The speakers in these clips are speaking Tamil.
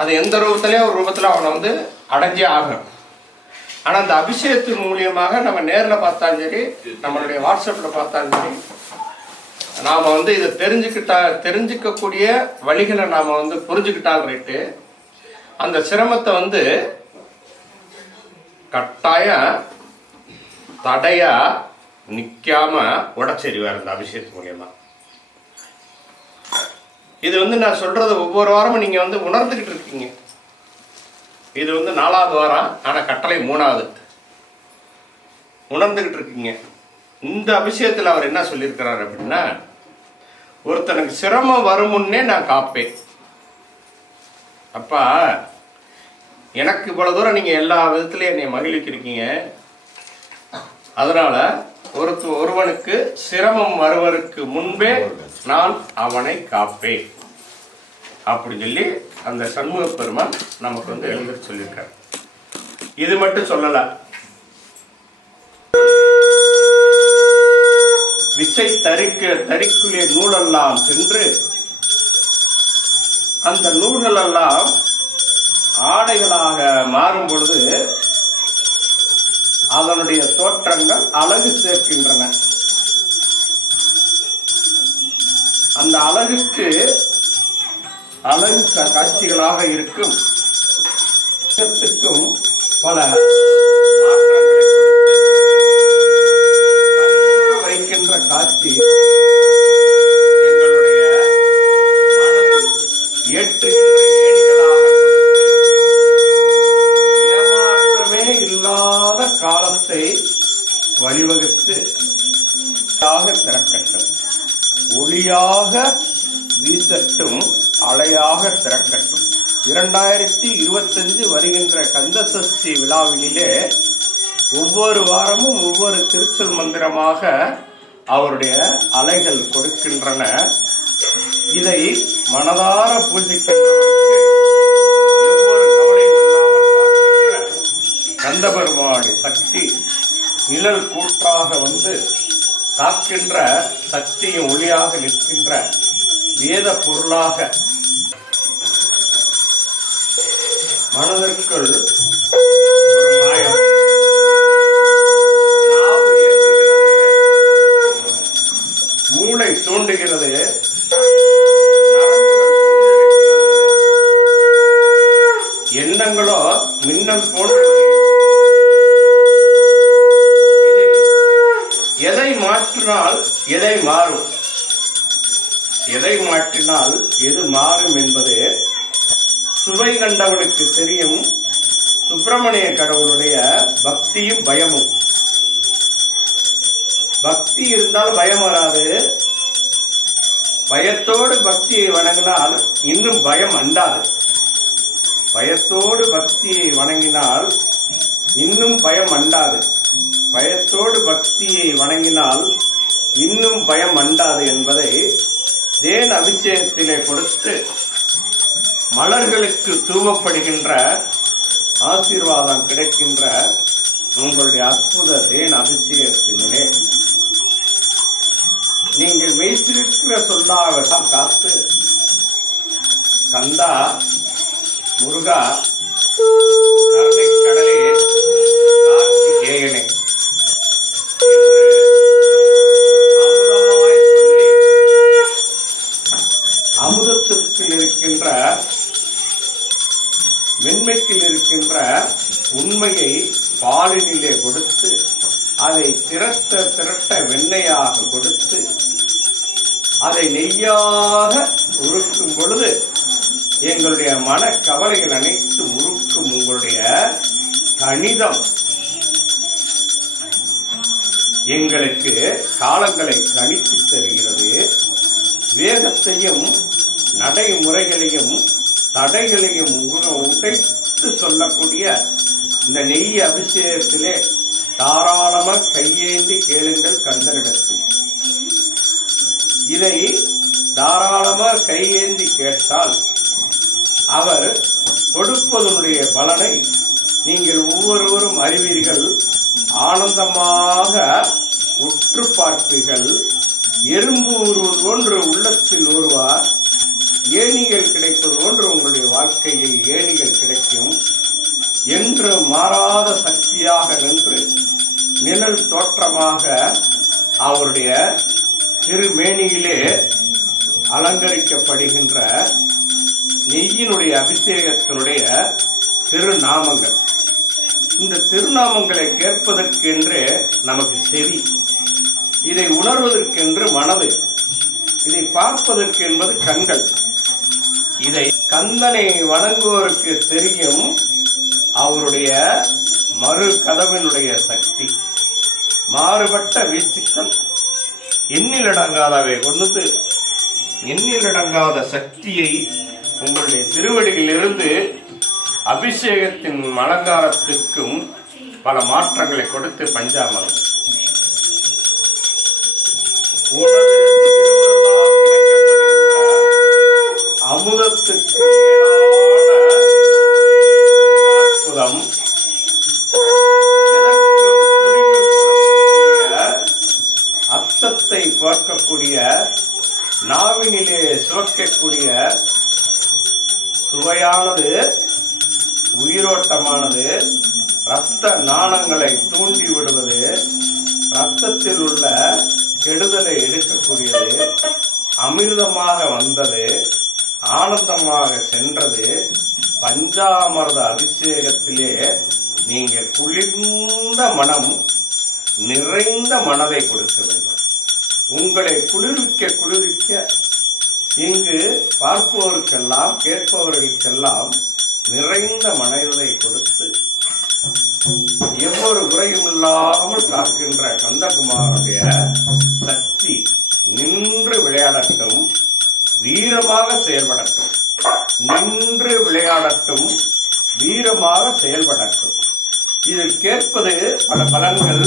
அது எந்த ரூபத்திலே ஒரு ரூபத்தில் அவனை வந்து அடைஞ்சே ஆகணும். ஆனால் அந்த அபிஷேகத்தின் மூலியமாக நம்ம நேரில் பார்த்தாலும் சரி நம்மளுடைய வாட்ஸ்அப்பில் பார்த்தாலும் சரி நாம் வந்து இதை தெரிஞ்சுக்கிட்டா தெரிஞ்சுக்கக்கூடிய வழிகளை நாம் வந்து புரிஞ்சுக்கிட்டால் ரைட்டு. அந்த சிரமத்தை வந்து கட்டாயம் தடையா நிற்காம உடச்செறிவார் இந்த அபிஷேகத்து மூலியமாக இது வந்து நான் சொல்றது ஒவ்வொரு வாரமும் நீங்க வந்து உணர்ந்துகிட்டு இருக்கீங்க. இது வந்து நாலாவது வாரம் ஆனா கட்டளை மூணாவது. உணர்ந்துகிட்டு இருக்கீங்க. இந்த அபிஷேகத்தில் அவர் என்ன சொல்லியிருக்கிறார் அப்படின்னா ஒருத்தனுக்கு சிரமம் வரும் முன்னே நான் காப்பேன். அப்பா எனக்கு இவ்வளவு தூரம் நீங்க எல்லா விதத்திலையும் என்னை மகிழ்விக்கிருக்கீங்க. அதனால ஒருத்த ஒருவனுக்கு சிரமம் வருவதற்கு முன்பே நான் அவனை காப்பேன். அப்படி சொல்லி அந்த சண்முக பெருமான் நமக்கு வந்து எழுந்து சொல்லியிருக்காரு. இது மட்டும் சொல்லல. விசை தரிக்க தறிக்குள்ளே நூலெல்லாம் சென்று அந்த நூல்கள் எல்லாம் ஆடைகளாக மாறும் பொழுது அதனுடைய தோற்றங்கள் அழகு சேர்க்கின்றன. அந்த அழகுக்கு அழகு காட்சிகளாக இருக்கும். பல வைக்கின்ற காட்சி எங்களுடைய மனதில் ஏற்றுகின்ற ஏணிகளாக ஏமாற்றமே இல்லாத காலத்தை வழிவகுத்து திறக்கட்டும். ஒளியாக வீசட்டும் அலையாக திறக்கட்டும். இரண்டாயிரத்தி இருபத்தஞ்சு வருகின்ற கந்தசஷ்டி விழாவினிலே ஒவ்வொரு வாரமும் ஒவ்வொரு திருச்சல் மந்திரமாக அவருடைய அலைகள் கொடுக்கின்றன. இதை மனதார பூஜிக்கின்றவருக்கு எவ்வொரு கவலையும் இல்லாமல் காக்கின்ற கந்தபெருமாடி சக்தி நிழல் கூட்டாக வந்து காக்கின்ற சக்தியும் ஒளியாக நிற்கின்ற வேத பொருளாக மனதிற்குள் ஒரு மாயம். மூளை தூண்டுகிறது. எண்ணங்களோ மின்னல் போன்று எதை மாற்றினால் எதை மாறும்? எதை மாற்றினால் எது மாறும் என்பது சுவை கண்டவனுக்கு தெரியும். சுப்பிரமணிய கடவுளுடைய பக்தியும் பயமும். பக்தி இருந்தால் பயம் வராது. பயத்தோடு பக்தியை வணங்கினால் இன்னும் பயம் அண்டாது. பயத்தோடு பக்தியை வணங்கினால் இன்னும் பயம் அண்டாது. பயத்தோடு பக்தியை வணங்கினால் இன்னும் பயம் அண்டாது என்பதை தேன் அபிஷேகத்திலே கொடுத்து மலர்களுக்கு தூவப்படுகின்ற ஆசீர்வாதம் கிடைக்கின்ற உங்களுடைய அற்புத தேன் அபிஷேகத்திலே நீங்கள் மெய்சிருக்கிற சொல்லாகத்தான் காத்து கந்தா முருகா கருணை கடலே கார்த்திகேயனே மென்மைக்குள் இருக்கின்ற மென்மைக்கில் இருக்கின்ற உண்மையை பாலினிலே கொடுத்து அதை திரட்ட திரட்ட வெண்ணையாக கொடுத்து அதை நெய்யாக உருக்கும் பொழுது எங்களுடைய மன கவலைகள் அனைத்து உருக்கும் உங்களுடைய கணிதம். எங்களுக்கு காலங்களை கணித்து தருகிறது. வேகத்தையும் நடைமுறைகளையும் தடைகளையும் உடைத்து சொல்லக்கூடிய இந்த நெய் அபிஷேகத்திலே தாராளமாக கையேந்தி கேளுங்கள் கந்தனிடத்தில். இதை தாராளமாக கையேந்தி கேட்டால் அவர் கொடுப்பதனுடைய பலனை நீங்கள் ஒவ்வொருவரும் அறிவீர்கள். ஆனந்தமாக உற்று பார்ப்பீர்கள். எறும்பு ஊறுவது உள்ளத்தில் ஒருவார் ஏணிகள் கிடைப்பது போன்று உங்களுடைய வாழ்க்கையில் ஏணிகள் கிடைக்கும். என்று மாறாத சக்தியாக நின்று நிழல் தோற்றமாக அவருடைய திருமேனியிலே அலங்கரிக்கப்படுகின்ற நெய்யினுடைய அபிஷேகத்தினுடைய திருநாமங்கள். இந்த திருநாமங்களை கேட்பதற்கென்று நமக்கு செவி. இதை உணர்வதற்கென்று மனது. இதை பார்ப்பதற்கு என்பது கண்கள். இதை கந்தனை வணங்குவோருக்கு தெரியும் அவருடைய மறு கதவினுடைய சக்தி. மாறுபட்ட வீச்சுக்கள். எண்ணிலடங்காதவை கொண்டு எண்ணிலடங்காத சக்தியை உங்களுடைய திருவடியிலிருந்து அபிஷேகத்தின் அலங்காரத்திற்கும் பல மாற்றங்களை கொடுத்து பஞ்சாமரம். உனது அமுதத்துக்கு அற்புதம். எதற்கும் அச்சத்தை பார்க்கக்கூடிய நாவினிலே சுரக்கக்கூடிய சுவையானது உயிரோட்டமானது இரத்த நாணங்களை தூண்டி விடுவது இரத்தத்தில் உள்ள கெடுதலை எடுக்கக்கூடியது அமிர்தமாக வந்தது ஆனந்தமாக சென்றது பஞ்சாமிரத அபிஷேகத்திலே நீங்கள் குளிர்ந்த மனம் நிறைந்த மனதை கொடுக்க வேண்டும். உங்களை குளிர்விக்க குளிர்விக்க இங்கு பார்ப்பவருக்கெல்லாம் கேட்பவர்களுக்கெல்லாம் நிறைந்த மனதை கொடுத்து எவ்வொரு குறையும் இல்லாமல் காக்கின்ற கந்தகுமாருடைய சக்தி நின்று விளையாடட்டும். வீரமாக செயல்படட்டும். நின்று விளையாடட்டும். வீரமாக செயல்படட்டும். இது கேட்பது பல பலன்கள்.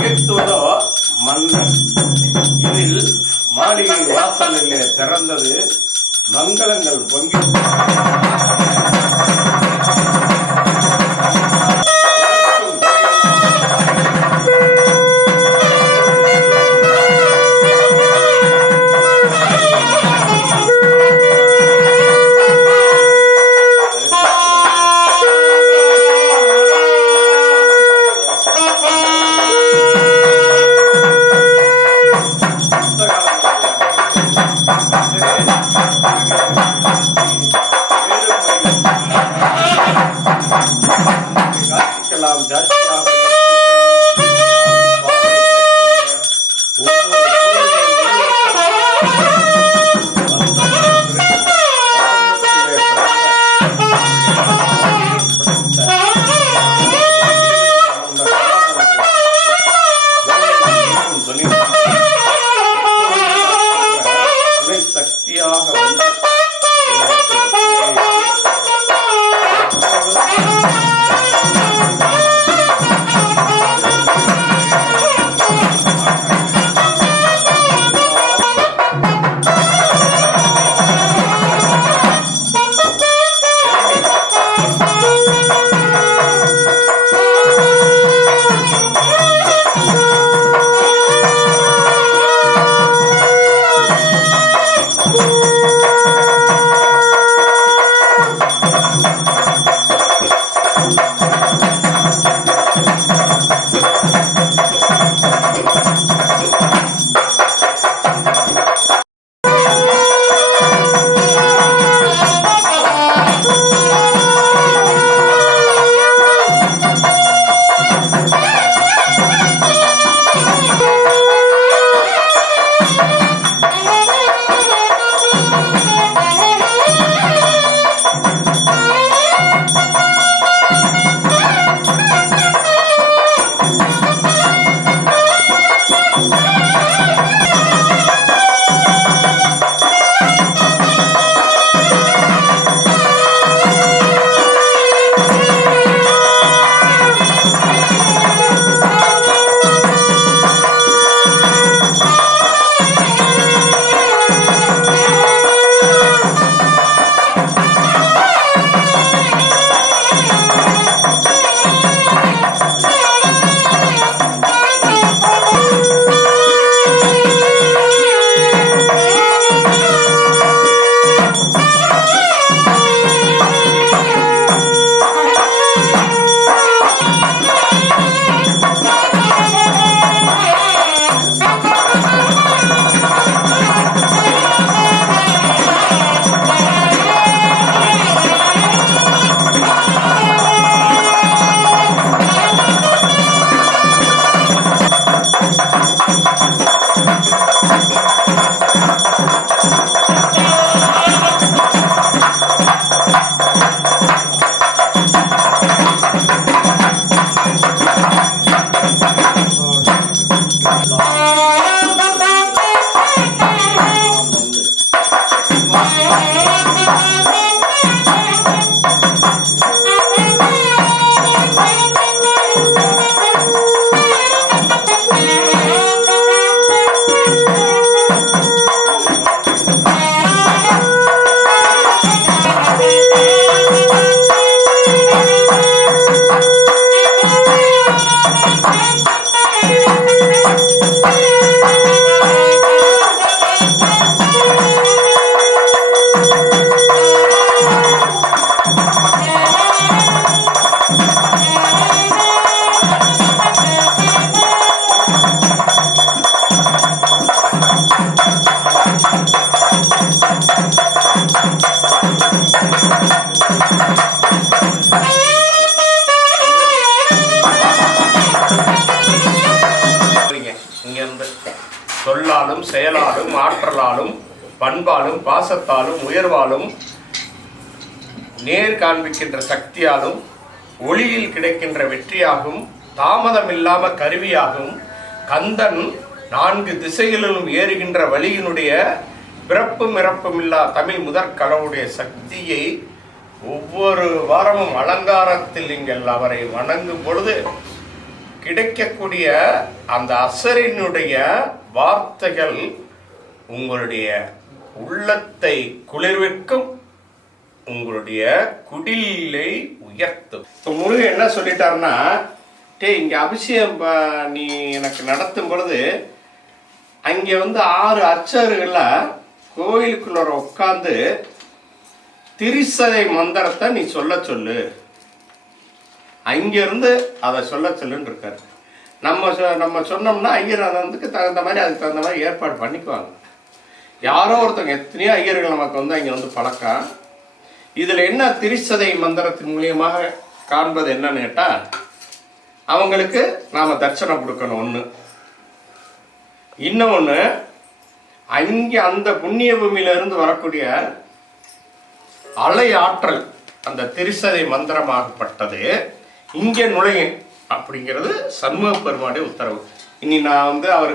கேட்பதோ மன்னன். இதில் மாளிகை வாசலிலே திறந்தது மங்களங்கள் பொங்கி காட்சிக்கெல்லாம் ஜாஸ்தியாக சக்தியாக வந்து செயலாலும் ஆற்றலாலும் பண்பாலும் பாசத்தாலும் உயர்வாலும் நேர் காண்பிக்கின்ற சக்தியாலும் ஒளியில் கிடைக்கின்ற வெற்றியாகும் தாமதமில்லாம கருவியாகும் கந்தன் நான்கு திசைகளிலும் ஏறுகின்ற வழியினுடைய பிறப்பும் இறப்பும் இல்லா தமிழ் முதற்கடவுடைய சக்தியை ஒவ்வொரு வாரமும் அலங்காரத்தில் நீங்கள் அவரை வணங்கும் பொழுது கிடைக்கக்கூடிய அந்த அசரினுடைய வார்த்தைகள் உங்களுடைய உள்ளத்தை குளிர்விக்கும் உங்களுடைய குடிலை உயர்த்தும். இப்போ முருகன் என்ன சொல்லிட்டாருன்னா டே இங்க அபிஷேகம் ப- நீ எனக்கு நடத்தும் பொழுது அங்கே வந்து ஆறு அர்ச்சகர்கள கோயிலுக்குள்ள உட்காந்து திரிசதை மந்திரத்தை நீ சொல்ல சொல்லு. அங்கிருந்து அதை சொல்ல சொல்லுன்னு இருக்காரு. நம்ம சொ- நம்ம சொன்னோம்னா ஐயர் அதுக்கு தகுந்த மாதிரி அதுக்கு தகுந்த மாதிரி ஏற்பாடு பண்ணிக்குவாங்க. யாரோ ஒருத்தவங்க எத்தனையோ ஐயர்கள் நமக்கு வந்து அங்கே வந்து பழக்கம். இதில் என்ன திருச்சதை மந்திரத்தின் மூலியமாக காண்பது என்னன்னு கேட்டால் அவங்களுக்கு நாம் தட்சணம் கொடுக்கணும் ஒன்று இன்னொன்று அங்கே அந்த புண்ணிய பூமியிலிருந்து வரக்கூடிய அலை ஆற்றல் அந்த திரிசதை மந்திரமாகப்பட்டது இங்கே நுழையும். அப்படிங்கிறது சண்முக பெருமானுடைய உத்தரவு. இனி நான் வந்து அவர்